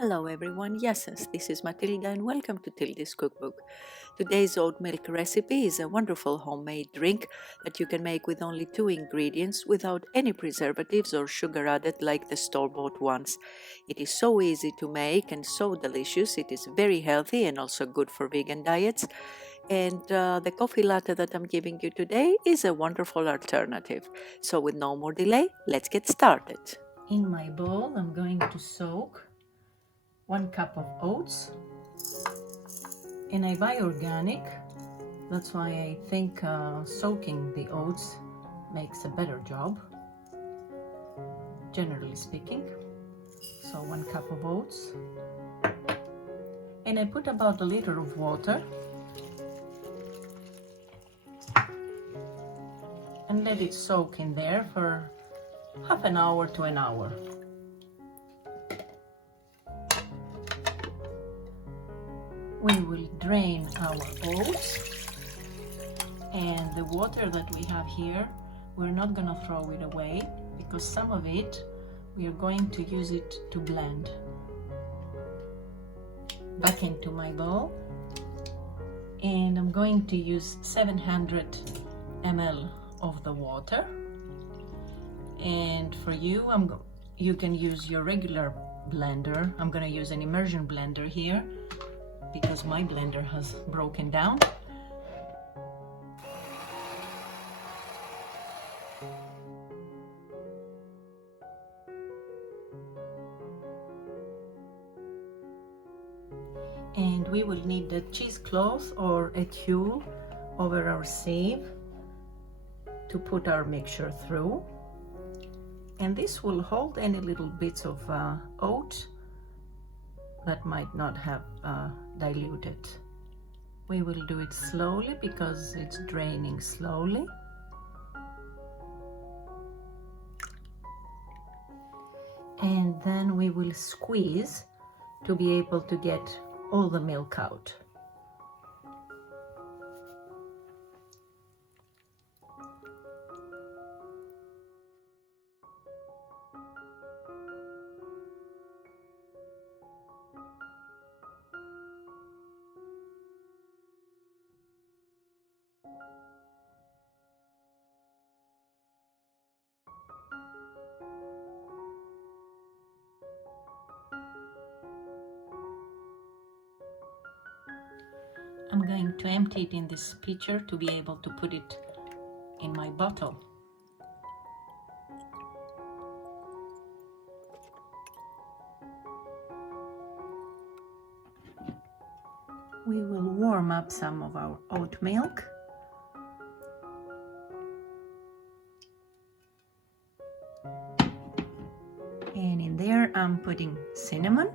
Hello everyone, yes, this is Matilda and welcome to Tilda's Cookbook. Today's oat milk recipe is a wonderful homemade drink that you can make with only 2 ingredients without any preservatives or sugar added like the store-bought ones. It is so easy to make and so delicious. It is very healthy and also good for vegan diets. And the coffee latte that I'm giving you today is a wonderful alternative. So with no more delay, let's get started. In my bowl, I'm going to soak 1 cup of oats, and I buy organic. That's why I think soaking the oats makes a better job, generally speaking. So 1 cup of oats, and I put about 1 liter of water and let it soak in there for half an hour to an hour. We will drain our oats, and the water that we have here, we're not going to throw it away because some of it we are going to use it to blend. Back into my bowl, and I'm going to use 700 ml of the water, and for you you can use your regular blender. I'm going to use an immersion blender here because my blender has broken down. And we will need the cheesecloth or a tulle over our sieve to put our mixture through. And this will hold any little bits of oat that might not have diluted. We will do it slowly because it's draining slowly. And then we will squeeze to be able to get all the milk out. I'm going to empty it in this pitcher to be able to put it in my bottle. We will warm up some of our oat milk. And in there I'm putting cinnamon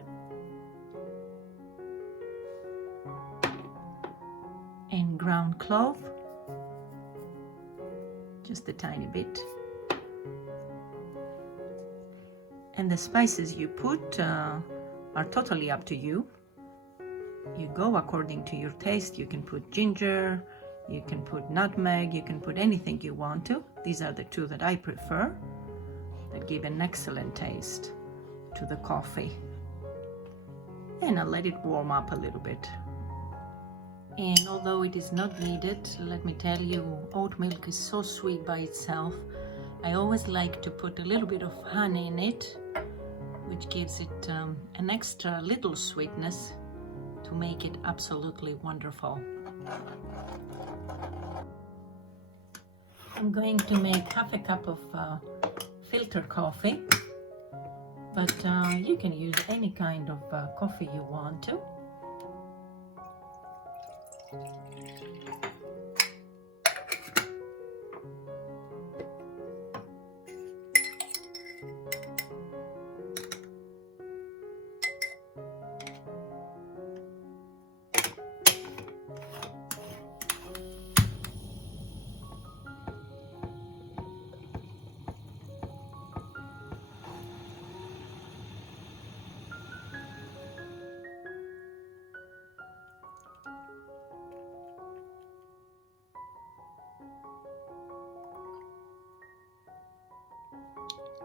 and ground clove, just a tiny bit. And the spices you put are totally up to you. You go according to your taste. You can put ginger, you can put nutmeg, you can put anything you want to. These are the 2 that I prefer, that give an excellent taste to the coffee. And I'll let it warm up a little bit. And although it is not needed, let me tell you, oat milk is so sweet by itself. I always like to put a little bit of honey in it, which gives it an extra little sweetness to make it absolutely wonderful. I'm going to make half a cup of filter coffee, but you can use any kind of coffee you want to.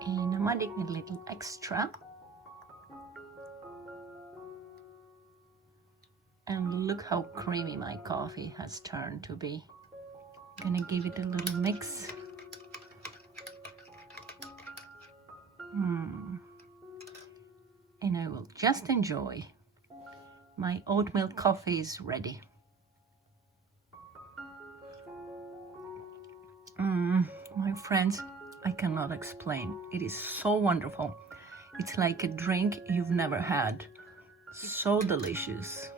And I'm adding a little extra And look how creamy my coffee has turned to be. I'm gonna give it a little mix. And I will just enjoy. My oat milk coffee is ready. My friends, I cannot explain. It is so wonderful. It's like a drink you've never had. So delicious.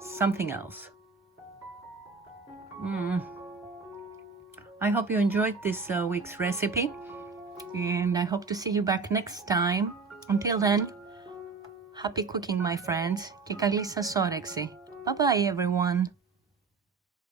Something else. I hope you enjoyed this week's recipe, and I hope to see you back next time. Until then, happy cooking, my friends, και καλή σας όρεξη. Bye bye everyone.